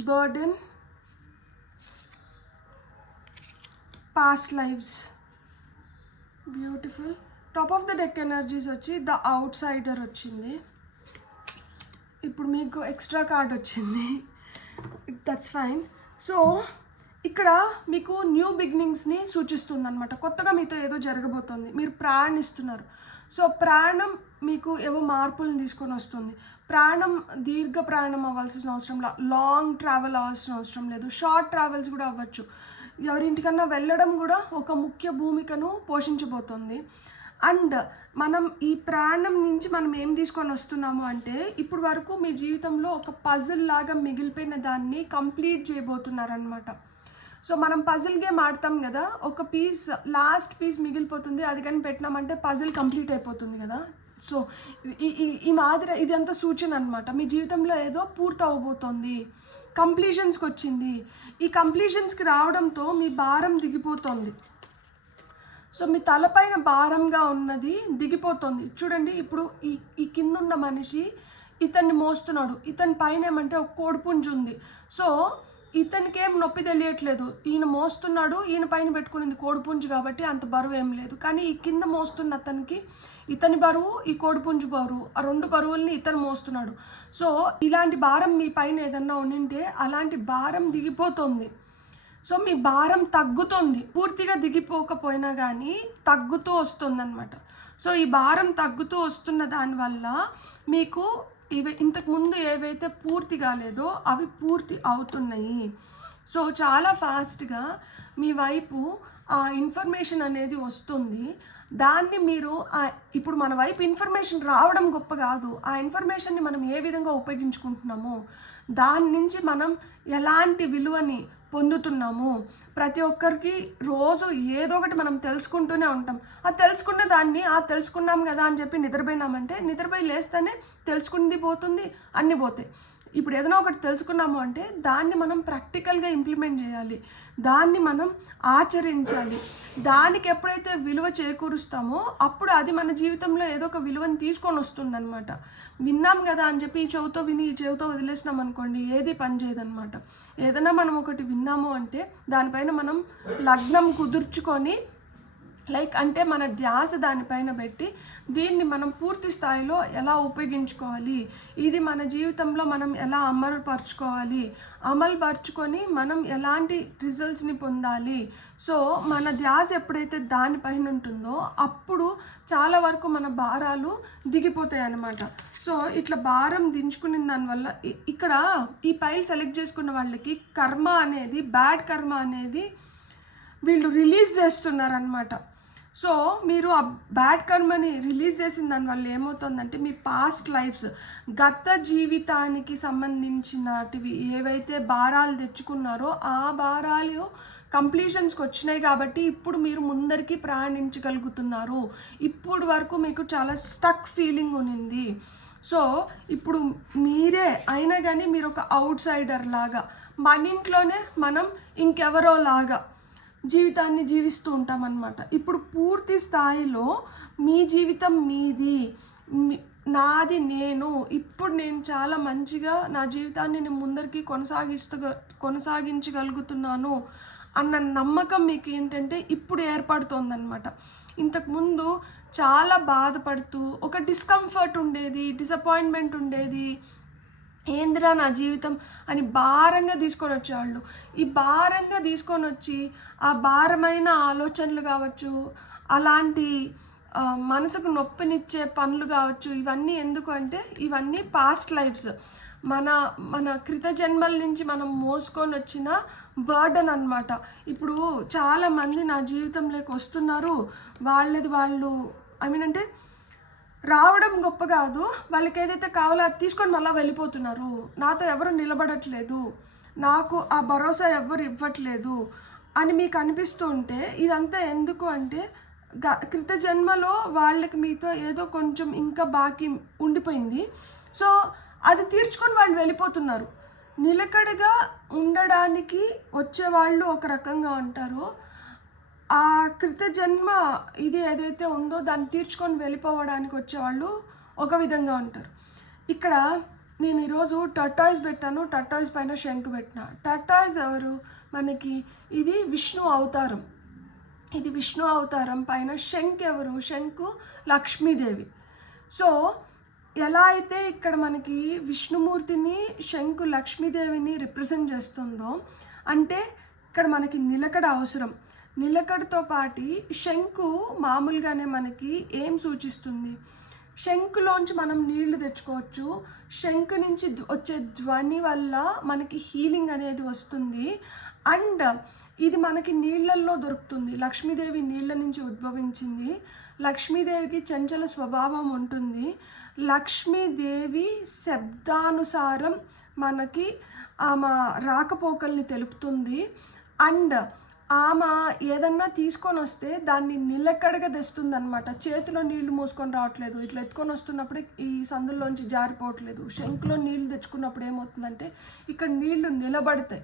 burden, past lives. Beautiful. Top of the deck energies వచ్చి ద అవుట్ సైడర్ వచ్చింది. ఇప్పుడు మీకు ఎక్స్ట్రా కార్డ్ వచ్చింది, దట్స్ ఫైన్. సో ఇక్కడ మీకు న్యూ బిగినింగ్స్ని సూచిస్తుంది అనమాట. కొత్తగా మీతో ఏదో జరగబోతుంది, మీరు ప్రయాణిస్తున్నారు. సో ప్రాణం మీకు ఏవో మార్పులను తీసుకొని వస్తుంది. ప్రాణం దీర్ఘ ప్రయాణం అవ్వాల్సిన అవసరం లేదు, లాంగ్ ట్రావెల్ అవ్వాల్సిన అవసరం లేదు, షార్ట్ ట్రావెల్స్ కూడా అవ్వచ్చు. ఎవరింటికన్నా వెళ్ళడం కూడా ఒక ముఖ్య భూమికను పోషించబోతుంది. అండ్ మనం ఈ ప్రాణం నుంచి మనం ఏం తీసుకొని వస్తున్నాము అంటే ఇప్పుడు వరకు మీ జీవితంలో ఒక పజిల్ లాగా మిగిలిపోయిన దాన్ని కంప్లీట్ చేయబోతున్నారనమాట. సో మనం పజిల్ గేమ్ ఆడతాం కదా, ఒక పీస్ లాస్ట్ పీస్ మిగిలిపోతుంది, అది కానీ పెట్టినామంటే పజిల్ కంప్లీట్ అయిపోతుంది కదా. సో ఈ మాదిరి ఇది అంతా సూచన అనమాట. మీ జీవితంలో ఏదో పూర్తి అవ్వబోతోంది, కంప్లీషన్స్కి వచ్చింది. ఈ కంప్లీషన్స్కి రావడంతో మీ భారం దిగిపోతుంది. సో మీ తలపైన భారంగా ఉన్నది దిగిపోతుంది. చూడండి, ఇప్పుడు ఈ కింద ఉన్న మనిషి ఇతన్ని మోస్తున్నాడు, ఇతని పైన ఏమంటే ఒక కోడిపుంజు ఉంది. సో ఇతనికి ఏం నొప్పి తెలియట్లేదు, ఈయన మోస్తున్నాడు, ఈయన పైన పెట్టుకునేది కోడిపుంజు కాబట్టి అంత బరువు ఏం లేదు. కానీ ఈ కింద మోస్తున్న అతనికి ఇతని బరువు, ఈ కోడిపుంజు బరువు, ఆ 2 బరువుల్ని ఇతను మోస్తున్నాడు. సో ఇలాంటి భారం మీ పైన ఏదన్నా ఉండింటే అలాంటి భారం దిగిపోతుంది. సో మీ భారం తగ్గుతుంది, పూర్తిగా దిగిపోకపోయినా కానీ తగ్గుతూ వస్తుంది అనమాట. సో ఈ భారం తగ్గుతూ వస్తున్న దానివల్ల మీకు ఇంతకుముందు ఏవైతే పూర్తి కాలేదో అవి పూర్తి అవుతున్నాయి. సో చాలా ఫాస్ట్గా మీ వైపు ఆ ఇన్ఫర్మేషన్ అనేది వస్తుంది. దాన్ని మీరు ఇప్పుడు మన వైపు ఇన్ఫర్మేషన్ రావడం గొప్ప కాదు, ఆ ఇన్ఫర్మేషన్ని మనం ఏ విధంగా ఉపయోగించుకుంటున్నామో దాని నుంచి మనం ఎలాంటి విలువని పొందుతున్నాము. ప్రతి ఒక్కరికి రోజు ఏదో ఒకటి మనం తెలుసుకుంటూనే ఉంటాం. ఆ తెలుసుకున్న దాన్ని తెలుసుకున్నాం కదా అని చెప్పి నిద్రపోయినామంటే నిద్రపోయి లేస్తేనే తెలుసుకుంది పోతుంది, అన్నీ పోతాయి. ఇప్పుడు ఏదైనా ఒకటి తెలుసుకున్నాము అంటే దాన్ని మనం ప్రాక్టికల్గా ఇంప్లిమెంట్ చేయాలి, దాన్ని మనం ఆచరించాలి. దానికి ఎప్పుడైతే విలువ చేకూరుస్తామో అప్పుడు అది మన జీవితంలో ఏదో ఒక విలువని తీసుకొని వస్తుందన్నమాట. విన్నాం కదా అని చెప్పి ఈ చెవితో విని ఈ చెవితో వదిలేసినాం అనుకోండి, ఏది పని చేయదన్నమాట. ఏదైనా మనం ఒకటి విన్నాము అంటే దానిపైన మనం లగ్నం కుదుర్చుకొని అంటే మన ధ్యాస దానిపైన పెట్టి దీన్ని మనం పూర్తి స్థాయిలో ఎలా ఉపయోగించుకోవాలి, ఇది మన జీవితంలో మనం ఎలా అమలుపరుచుకొని మనం ఎలాంటి రిజల్ట్స్ని పొందాలి. సో మన ధ్యాస ఎప్పుడైతే దానిపైన ఉంటుందో అప్పుడు చాలా వరకు మన భారాలు దిగిపోతాయి అన్నమాట. సో ఇట్లా భారం దించుకునే దానివల్ల ఇక్కడ ఈ పైల్ సెలెక్ట్ చేసుకున్న వాళ్ళకి కర్మ అనేది, బ్యాడ్ కర్మ అనేది వీళ్ళు రిలీజ్ చేస్తున్నారనమాట. సో మీరు ఆ బ్యాడ్ కర్మని రిలీజ్ చేసిన దానివల్ల ఏమవుతుందంటే మీ పాస్ట్ లైఫ్స్, గత జీవితానికి సంబంధించినటివి ఏవైతే భారాలు తెచ్చుకున్నారో ఆ భారాలు కంప్లీషన్స్కి వచ్చినాయి కాబట్టి ఇప్పుడు మీరు ముందరికి ప్రయాణించగలుగుతున్నారు. ఇప్పుడు వరకు మీకు చాలా స్టక్ ఫీలింగ్ ఉన్నింది. సో ఇప్పుడు మీరే అయినా కానీ మీరు ఒక అవుట్ సైడర్ లాగా, మన ఇంట్లోనే మనం ఇంకెవరో లాగా జీవితాన్ని జీవిస్తూ ఉంటామన్నమాట. ఇప్పుడు పూర్తి స్థాయిలో మీ జీవితం మీది, నాది నేను. ఇప్పుడు నేను చాలా మంచిగా నా జీవితాన్ని నేను ముందరికి కొనసాగించగలుగుతున్నాను అన్న నమ్మకం మీకు ఏంటంటే ఇప్పుడు ఏర్పడుతోందన్నమాట. ఇంతకుముందు చాలా బాధపడుతూ ఒక డిస్కంఫర్ట్ ఉండేది, డిసప్పాయింట్మెంట్ ఉండేది, ఏందిరా నా జీవితం అని భారంగా తీసుకొని వచ్చేవాళ్ళు. ఈ భారంగా తీసుకొని వచ్చి ఆ భారమైన ఆలోచనలు కావచ్చు, అలాంటి మనసుకు నొప్పినిచ్చే పనులు కావచ్చు, ఇవన్నీ ఎందుకు అంటే ఇవన్నీ పాస్ట్ లైఫ్స్, మన మన కృత జన్మల నుంచి మనం మోసుకొని వచ్చిన బర్డన్ అనమాట. ఇప్పుడు చాలామంది నా జీవితంలోకి వస్తున్నారు, వాళ్ళది వాళ్ళు అంటే రావడం గొప్ప కాదు, వాళ్ళకి ఏదైతే కావాలో అది తీసుకొని మళ్ళీ వెళ్ళిపోతున్నారు. నాతో ఎవరు నిలబడట్లేదు, నాకు ఆ భరోసా ఎవరు ఇవ్వట్లేదు అని మీకు అనిపిస్తూ ఉంటే ఇదంతా ఎందుకు అంటే కృత జన్మలో వాళ్ళకి మీతో ఏదో కొంచెం ఇంకా బాకీ ఉండిపోయింది. సో అది తీర్చుకొని వాళ్ళు వెళ్ళిపోతున్నారు. నిలకడగా ఉండడానికి వచ్చేవాళ్ళు ఒక రకంగా ఉంటారు, ఆ కృత జన్మ ఇది ఏదైతే ఉందో దాన్ని తీర్చుకొని వెళ్ళిపోవడానికి వచ్చేవాళ్ళు ఒక విధంగా ఉంటారు. ఇక్కడ నేను ఈరోజు టర్టాయిస్ పెట్టాను, టర్టాయిస్ పైన శంకు పెట్టిన. టర్టాయిస్ ఎవరు మనకి? ఇది విష్ణు అవతారం. ఇది విష్ణు అవతారం పైన శంకు ఎవరు? శంకు లక్ష్మీదేవి. సో ఎలా అయితే ఇక్కడ మనకి విష్ణుమూర్తిని శంకు లక్ష్మీదేవిని రిప్రజెంట్ చేస్తుందో, అంటే ఇక్కడ మనకి నిలకడ అవసరం. నిలకడతో పాటి శంకు మామూలుగానే మనకి ఏం సూచిస్తుంది? శంకులోంచి మనం నీళ్లు తెచ్చుకోవచ్చు. శంకు నుంచి వచ్చే ధ్వని వల్ల మనకి హీలింగ్ అనేది వస్తుంది. అండ్ ఇది మనకి నీళ్ళల్లో దొరుకుతుంది. లక్ష్మీదేవి నీళ్ళ నుంచి ఉద్భవించింది. లక్ష్మీదేవికి చంచల స్వభావం ఉంటుంది. లక్ష్మీదేవి శబ్దానుసారం మనకి ఆమె రాకపోకల్ని తెలుపుతుంది. అండ్ ఆమె ఏదన్నా తీసుకొని వస్తే దాన్ని నిలకడగా తెస్తుంది అనమాట. చేతిలో నీళ్లు మోసుకొని రావట్లేదు, ఇట్లా ఎత్తుకొని వస్తున్నప్పుడే ఈ సందుల్లోంచి జారిపోవట్లేదు. శంకులో నీళ్లు తెచ్చుకున్నప్పుడు ఏమవుతుందంటే ఇక్కడ నీళ్లు నిలబడతాయి.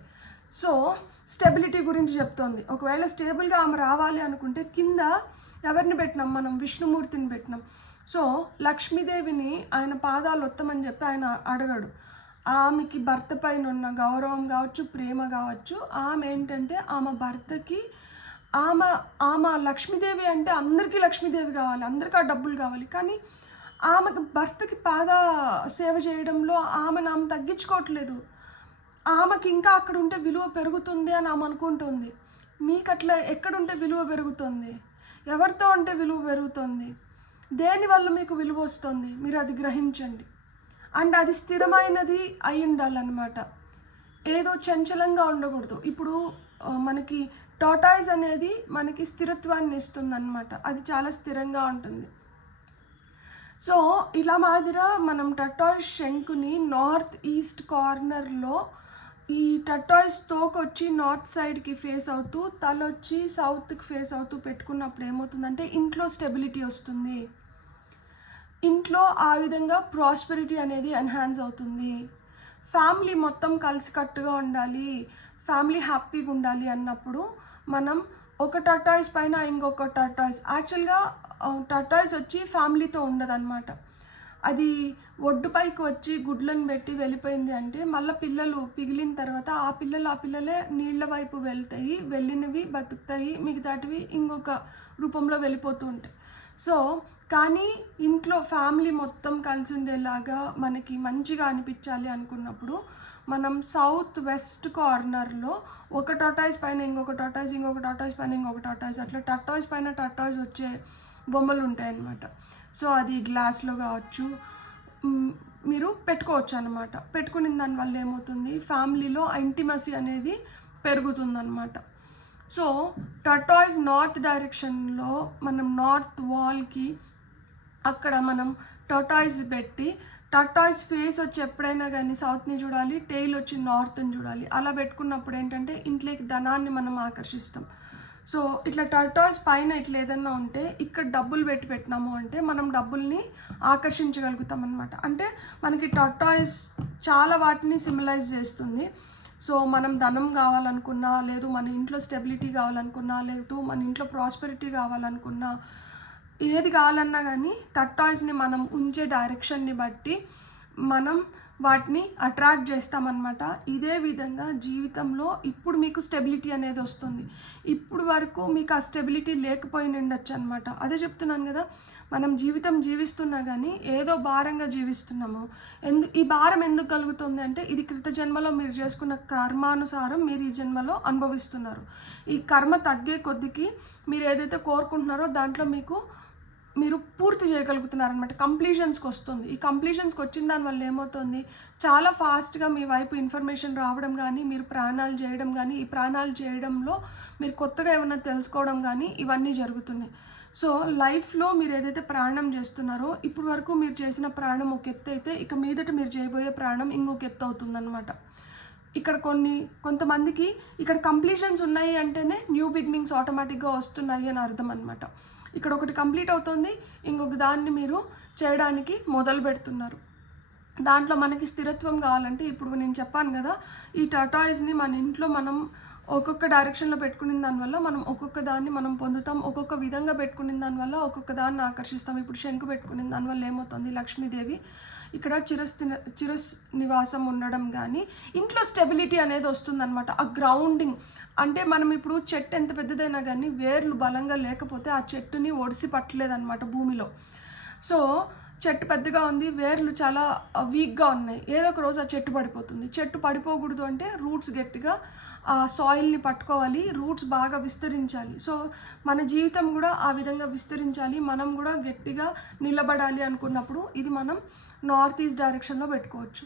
సో స్టెబిలిటీ గురించి చెప్తోంది. ఒకవేళ స్టేబుల్గా ఆమె రావాలి అనుకుంటే కింద ఎవరిని పెట్టినాం? మనం విష్ణుమూర్తిని పెట్టినాం. సో లక్ష్మీదేవిని ఆయన పాదాలు ఒత్తమని చెప్పి ఆయన అడగడు. ఆమెకి భర్త పైన ఉన్న గౌరవం కావచ్చు, ప్రేమ కావచ్చు, ఆమె ఏంటంటే ఆమె భర్తకి ఆమె లక్ష్మీదేవి అంటే అందరికీ లక్ష్మీదేవి కావాలి, అందరికీ ఆ డబ్బులు కావాలి. కానీ ఆమెకు భర్తకి పాద సేవ చేయడంలో ఆమె తగ్గించుకోవట్లేదు. ఆమెకి ఇంకా అక్కడ ఉంటే విలువ పెరుగుతుంది అని ఆమె అనుకుంటుంది. మీకు అట్లా ఎక్కడుంటే విలువ పెరుగుతుంది? ఎవరితో ఉంటే విలువ పెరుగుతుంది? దేనివల్ల మీకు విలువ వస్తుంది? మీరు అది గ్రహించండి. అండ్ అది స్థిరమైనది అయి ఉండాలన్నమాట. ఏదో చంచలంగా ఉండకూడదు. ఇప్పుడు మనకి టాటాయిస్ అనేది మనకి స్థిరత్వాన్ని ఇస్తుంది అన్నమాట. అది చాలా స్థిరంగా ఉంటుంది. సో ఇలా మాదిరిగా మనం టర్టాయిస్ శంకుని నార్త్ ఈస్ట్ కార్నర్లో, ఈ టర్టాయిస్ తోకొచ్చి నార్త్ సైడ్కి ఫేస్ అవుతూ, తలొచ్చి సౌత్కి ఫేస్ అవుతూ పెట్టుకున్నప్పుడు ఏమవుతుందంటే ఇంట్లో స్టెబిలిటీ వస్తుంది. ఇంట్లో ఆ విధంగా ప్రాస్పెరిటీ అనేది ఎన్హాన్స్ అవుతుంది. ఫ్యామిలీ మొత్తం కలిసికట్టుగా ఉండాలి, ఫ్యామిలీ హ్యాపీగా ఉండాలి అన్నప్పుడు మనం ఒక టర్టాయిస్ పైన ఇంకొక టర్టాయిస్, యాక్చువల్గా టర్టాయిస్ వచ్చి ఫ్యామిలీతో ఉండదన్నమాట. అది ఒడ్డుపైకి వచ్చి గుడ్లను పెట్టి వెళ్ళిపోయింది అంటే మళ్ళీ పిల్లలు పిగిలిన తర్వాత ఆ పిల్లలే నీళ్ళ వైపు వెళ్తాయి, వెళ్ళినవి బతుకుతాయి, మిగతాటివి ఇంకొక రూపంలో వెళ్ళిపోతూ ఉంటాయి. సో కానీ ఇంట్లో ఫ్యామిలీ మొత్తం కలిసి ఉండేలాగా మనకి మంచిగా అనిపించాలి అనుకున్నప్పుడు మనం సౌత్ వెస్ట్ కార్నర్లో ఒక టాటాయిస్ పైన ఇంకొక టాటాయిస్, ఇంకొక టాటాయిస్ పైన ఇంకొక టాటాయిస్, అట్లా టాటాయిస్ పైన టాటాయిస్ వచ్చే బొమ్మలు ఉంటాయన్నమాట. సో అది గ్లాస్లో కావచ్చు, మీరు పెట్టుకోవచ్చు అనమాట. పెట్టుకున్న దానివల్ల ఏమవుతుంది? ఫ్యామిలీలో ఇంటిమసీ అనేది పెరుగుతుందన్నమాట. సో టర్టాయిస్ నార్త్ డైరెక్షన్లో మనం నార్త్ వాల్కి అక్కడ మనం టర్టాయిస్ పెట్టి, టర్టాయిస్ ఫేస్ వచ్చి ఎప్పుడైనా కానీ సౌత్ని చూడాలి, టెయిల్ వచ్చి నార్త్ని చూడాలి. అలా పెట్టుకున్నప్పుడు ఏంటంటే ఇంట్లోకి ధనాన్ని మనం ఆకర్షిస్తాం. సో ఇట్లా టర్టాయిస్ పైన ఇట్లా ఏదన్నా ఉంటే ఇక్కడ డబ్బులు పెట్టినాము అంటే మనం డబ్బుల్ని ఆకర్షించగలుగుతాం అనమాట. అంటే మనకి టర్టాయిస్ చాలా వాటిని సిమిలైజ్ చేస్తుంది. సో మనం ధనం కావాలనుకున్నా, లేదు మన ఇంట్లో స్టెబిలిటీ కావాలనుకున్నా, లేదు మన ఇంట్లో ప్రాస్పెరిటీ కావాలనుకున్నా, ఏది కావాలన్నా కానీ టర్టాయిస్ని మనం ఉంచే డైరెక్షన్ని బట్టి మనం వాటిని అట్రాక్ట్ చేస్తామన్నమాట. ఇదే విధంగా జీవితంలో ఇప్పుడు మీకు స్టెబిలిటీ అనేది వస్తుంది. ఇప్పుడు వరకు మీకు ఆ స్టెబిలిటీ లేకపోయి ఉండొచ్చు అనమాట. అదే చెప్తున్నాను కదా, మనం జీవితం జీవిస్తున్నా కానీ ఏదో భారంగా జీవిస్తున్నాము. ఈ భారం ఎందుకు కలుగుతుంది అంటే ఇది కృత జన్మలో మీరు చేసుకున్న కర్మానుసారం మీరు ఈ జన్మలో అనుభవిస్తున్నారు. ఈ కర్మ తగ్గే కొద్దికి మీరు ఏదైతే కోరుకుంటున్నారో దాంట్లో మీకు మీరు పూర్తి చేయగలుగుతున్నారనమాట. కంప్లీషన్స్కి వస్తుంది. ఈ కంప్లీషన్స్కి వచ్చిన దానివల్ల ఏమవుతుంది, చాలా ఫాస్ట్గా మీ వైపు ఇన్ఫర్మేషన్ రావడం కానీ, మీరు ప్రాణాలు చేయడం కానీ, ఈ ప్రాణాలు చేయడంలో మీరు కొత్తగా ఏమన్నా తెలుసుకోవడం కానీ ఇవన్నీ జరుగుతున్నాయి. సో లైఫ్లో మీరు ఏదైతే ప్రాణం చేస్తున్నారో ఇప్పుడు వరకు మీరు చేసిన ప్రాణం ఒక ఎత్తు అయితే, ఇక మీదట మీరు చేయబోయే ప్రాణం ఇంకొక ఎత్తు అవుతుందన్నమాట. ఇక్కడ కొంతమందికి ఇక్కడ కంప్లీషన్స్ ఉన్నాయి అంటేనే న్యూ బిగినింగ్స్ ఆటోమేటిక్గా వస్తున్నాయి అని అర్థం అనమాట. ఇక్కడ ఒకటి కంప్లీట్ అవుతుంది, ఇంకొక దాన్ని మీరు చేయడానికి మొదలు పెడుతున్నారు. దాంట్లో మనకి స్థిరత్వం కావాలంటే ఇప్పుడు నేను చెప్పాను కదా, ఈ టర్టాయిస్ని మన ఇంట్లో మనం ఒక్కొక్క డైరెక్షన్లో పెట్టుకునే దానివల్ల మనం ఒక్కొక్క దాన్ని మనం పొందుతాం, ఒక్కొక్క విధంగా పెట్టుకునే దానివల్ల ఒక్కొక్క దాన్ని ఆకర్షిస్తాం. ఇప్పుడు శంకు పెట్టుకునే దానివల్ల ఏమవుతుంది, లక్ష్మీదేవి ఇక్కడ చిరస్ నివాసం ఉండడం కానీ, ఇంట్లో స్టెబిలిటీ అనేది వస్తుందన్నమాట. ఆ గ్రౌండింగ్ అంటే మనం ఇప్పుడు చెట్టు ఎంత పెద్దదైనా కానీ వేర్లు బలంగా లేకపోతే ఆ చెట్టుని ఒడిసి పట్టలేదన్నమాట భూమిలో. సో చెట్టు పెద్దగా ఉంది, వేర్లు చాలా వీక్గా ఉన్నాయి, ఏదో ఒక రోజు ఆ చెట్టు పడిపోతుంది. చెట్టు పడిపోకూడదు అంటే రూట్స్ గట్టిగా ఆ సాయిల్ని పట్టుకోవాలి, రూట్స్ బాగా విస్తరించాలి. సో మన జీవితం కూడా ఆ విధంగా విస్తరించాలి, మనం కూడా గట్టిగా నిలబడాలి అనుకున్నప్పుడు ఇది మనం నార్త్ ఈస్ట్ డైరెక్షన్లో పెట్టుకోవచ్చు.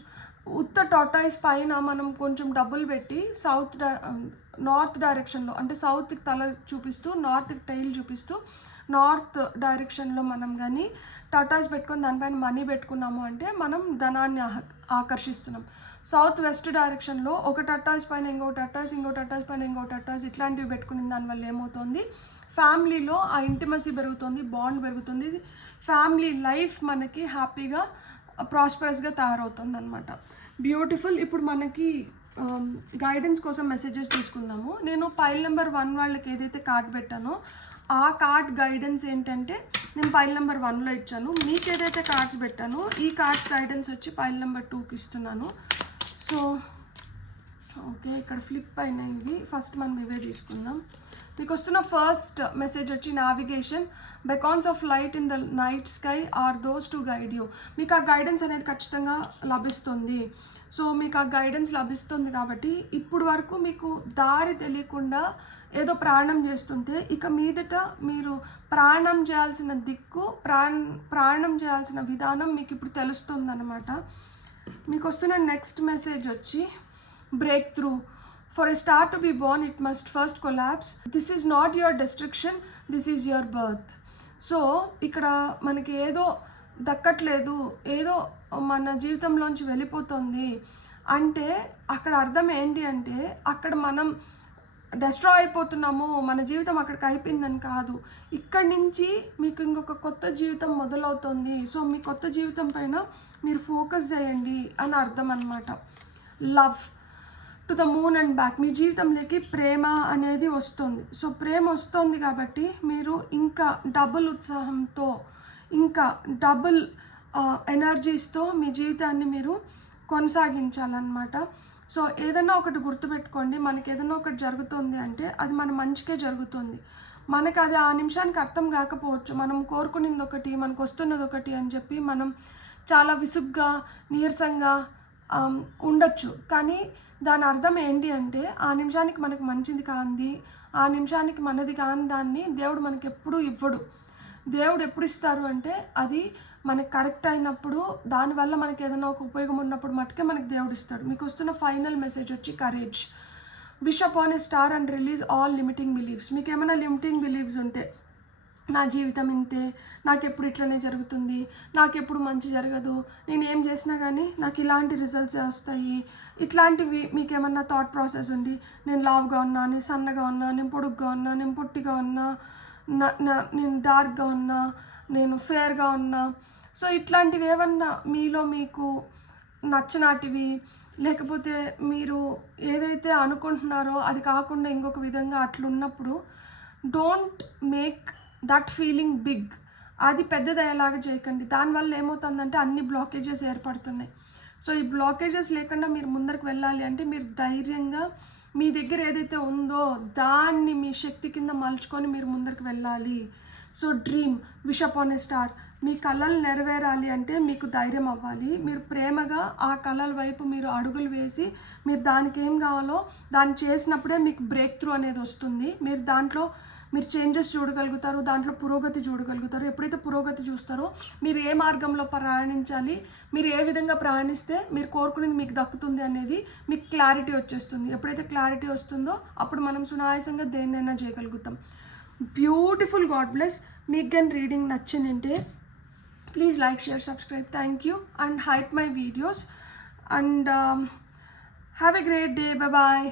ఉత్త టాటాయిస్ పైన మనం కొంచెం డబ్బులు పెట్టి నార్త్ డైరెక్షన్లో అంటే సౌత్కి తల చూపిస్తూ నార్త్కి టైల్ చూపిస్తూ నార్త్ డైరెక్షన్లో మనం కానీ టాటాయిస్ పెట్టుకొని దానిపైన మనీ పెట్టుకున్నాము అంటే మనం ధనాన్ని ఆకర్షిస్తున్నాం. సౌత్ వెస్ట్ డైరెక్షన్లో ఒక టటాయిస్ పైన ఇంకో టటాయిస్, ఇంకో టటాయిస్ పైన ఇంకో టటాయిస్ ఇట్లాంటివి పెట్టుకునే దానివల్ల ఏమవుతుంది, ఫ్యామిలీలో ఆ ఇంటిమసీ పెరుగుతుంది, బాండ్ పెరుగుతుంది, ఫ్యామిలీ లైఫ్ మనకి హ్యాపీగా ప్రాస్పరస్గా తయారవుతుంది అనమాట. బ్యూటిఫుల్. ఇప్పుడు మనకి గైడెన్స్ కోసం మెసేజెస్ తీసుకుందాము. నేను పైల్ నెంబర్ 1 వాళ్ళకి ఏదైతే కార్డ్ పెట్టానో ఆ కార్డ్ గైడెన్స్ ఏంటంటే నేను పైల్ నెంబర్ 1లో ఇచ్చాను. మీకు ఏదైతే కార్డ్స్ పెట్టానో ఈ కార్డ్స్ గైడెన్స్ వచ్చి పైల్ నెంబర్ 2కి ఇస్తున్నాను. సో ఓకే, ఇక్కడ ఫ్లిప్ అయినాయి ఇవి. ఫస్ట్ మనం ఇవే తీసుకుందాం. మీకు వస్తున్న ఫస్ట్ మెసేజ్ వచ్చి navigation, beacons of light in the night sky are those to guide you. మీకు ఆ గైడెన్స్ అనేది ఖచ్చితంగా లభిస్తుంది. సో మీకు ఆ గైడెన్స్ లభిస్తుంది కాబట్టి ఇప్పుడు వరకు మీకు దారి తెలియకుండా ఏదో ప్రాణం చేస్తుంటే ఇక మీదట మీరు ప్రాణం చేయాల్సిన దిక్కు, ప్రాణం చేయాల్సిన విధానం మీకు ఇప్పుడు తెలుస్తుంది అనమాట. మీకు వస్తున్న నెక్స్ట్ మెసేజ్ వచ్చి break through. For a star to be born, it must first collapse. This is not your destruction, this is your birth. So ఇక్కడ మనకి ఏదో దక్కట్లేదు, ఏదో మన జీవితంలోంచి వెళ్ళిపోతుంది అంటే అక్కడ అర్థం ఏంటి అంటే అక్కడ మనం డెస్ట్రాయ్ అయిపోతున్నాము, మన జీవితం అక్కడికి అయిపోయిందని కాదు. ఇక్కడి నుంచి మీకు ఇంకొక కొత్త జీవితం మొదలవుతుంది. సో మీ కొత్త జీవితం పైన మీరు ఫోకస్ చేయండి అని అర్థం అన్నమాట. Love to the moon and back. మీ జీవితంలోకి ప్రేమ అనేది వస్తుంది. సో ప్రేమ వస్తుంది కాబట్టి మీరు ఇంకా డబుల్ ఉత్సాహంతో, ఇంకా డబుల్ ఎనర్జీస్తో మీ జీవితాన్ని మీరు కొనసాగించాలన్నమాట. సో ఏదైనా ఒకటి గుర్తుపెట్టుకోండి, మనకి ఏదైనా ఒకటి జరుగుతుంది అంటే అది మన మంచికే జరుగుతుంది. మనకు అది ఆ నిమిషానికి అర్థం కాకపోవచ్చు, మనం కోరుకునేది ఒకటి, మనకు వస్తున్నది ఒకటి అని చెప్పి మనం చాలా విసుగ్గా నీరసంగా ఉండొచ్చు. కానీ దాని అర్థం ఏంటి అంటే ఆ నిమిషానికి మనకు మంచిది కాంది, ఆ నిమిషానికి మనది కాని దాన్ని దేవుడు మనకి ఎప్పుడూ ఇవ్వడు. దేవుడు ఎప్పుడు ఇస్తారు అంటే అది మనకి కరెక్ట్ అయినప్పుడు, దానివల్ల మనకి ఏదైనా ఒక ఉపయోగం ఉన్నప్పుడు మట్టుకే మనకి దేవుడు ఇస్తాడు. మీకు వస్తున్న ఫైనల్ మెసేజ్ వచ్చి courage. Wish upon a star and release all limiting believes. మీకు ఏమైనా లిమిటింగ్ బిలీవ్స్ ఉంటే, నా జీవితం ఇంతే, నాకు ఎప్పుడు ఇట్లనే జరుగుతుంది, నాకు ఎప్పుడు మంచి జరగదు, నేను ఏం చేసినా కానీ నాకు ఇలాంటి రిజల్ట్స్ వస్తాయి, ఇట్లాంటివి మీకు ఏమన్నా థాట్ ప్రాసెస్ ఉండి, నేను లావుగా ఉన్నా, నేను సన్నగా ఉన్నా, నేను పొడుగ్గా ఉన్నా, నేను పొట్టిగా ఉన్నా, నేను డార్క్గా ఉన్నా, నేను ఫేర్గా ఉన్నా, సో ఇట్లాంటివి ఏమన్నా మీలో మీకు నచ్చనాటివి, లేకపోతే మీరు ఏదైతే అనుకుంటున్నారో అది కాకుండా ఇంకొక విధంగా అట్లున్నప్పుడు don't make that feeling big. అది పెద్దదయ్యేలాగా చేయకండి. దానివల్ల ఏమవుతుందంటే అన్ని బ్లాకేజెస్ ఏర్పడుతున్నాయి. సో ఈ బ్లాకేజెస్ లేకుండా మీరు ముందరికి వెళ్ళాలి అంటే మీరు ధైర్యంగా మీ దగ్గర ఏదైతే ఉందో దాన్ని మీ శక్తి కింద మలుచుకొని మీరు ముందరికి వెళ్ళాలి. So dream, wish upon a star. మీ కళలు నెరవేరాలి అంటే మీకు ధైర్యం అవ్వాలి. మీరు ప్రేమగా ఆ కళల వైపు మీరు అడుగులు వేసి మీరు దానికి ఏం కావాలో దాన్ని చేసినప్పుడే మీకు బ్రేక్ త్రూ అనేది వస్తుంది. మీరు దాంట్లో మీరు చేంజెస్ చూడగలుగుతారు, దాంట్లో పురోగతి చూడగలుగుతారు. ఎప్పుడైతే పురోగతి చూస్తారో మీరు ఏ మార్గంలో ప్రయాణించాలి, మీరు ఏ విధంగా ప్రయాణిస్తే మీరు కోరుకునేది మీకు దక్కుతుంది అనేది మీకు క్లారిటీ వచ్చేస్తుంది. ఎప్పుడైతే క్లారిటీ వస్తుందో అప్పుడు మనం సునాయాసంగా దేన్నైనా చేయగలుగుతాం. బ్యూటిఫుల్. God bless. మీకు కానీ రీడింగ్ నచ్చిందంటే please like, share, subscribe. Thank you and hype my videos and have a great day. Bye.